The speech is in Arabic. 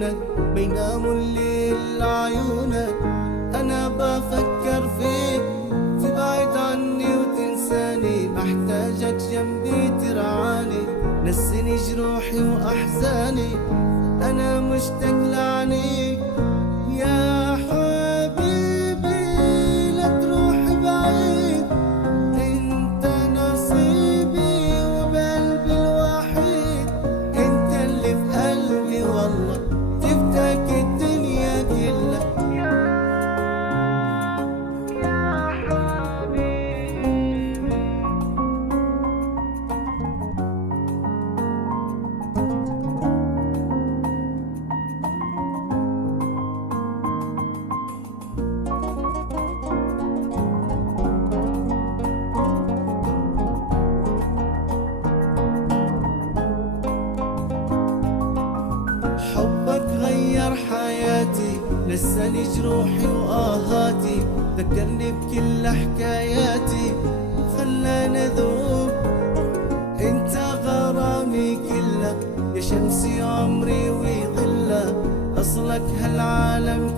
عيونك بينام الليل عيونك. أنا بفكر فيك تبعد عني وتنساني، محتاجك جنبي ترعاني، نسيني جروحي وأحزاني، أنا مشتاق لعنيك يا حبيبي. لا تروح بعيد، انت نصيبي وبقلبي الوحيد، انت اللي في قلبي والله تفتك الدنيا كلها. حبك غير حياتي، نساني جروحي وآهاتي، ذكرني بكل حكاياتي، خلاني أذوب. انت غرامي كله يا شمسي عمري وظله، أصلك هالعالم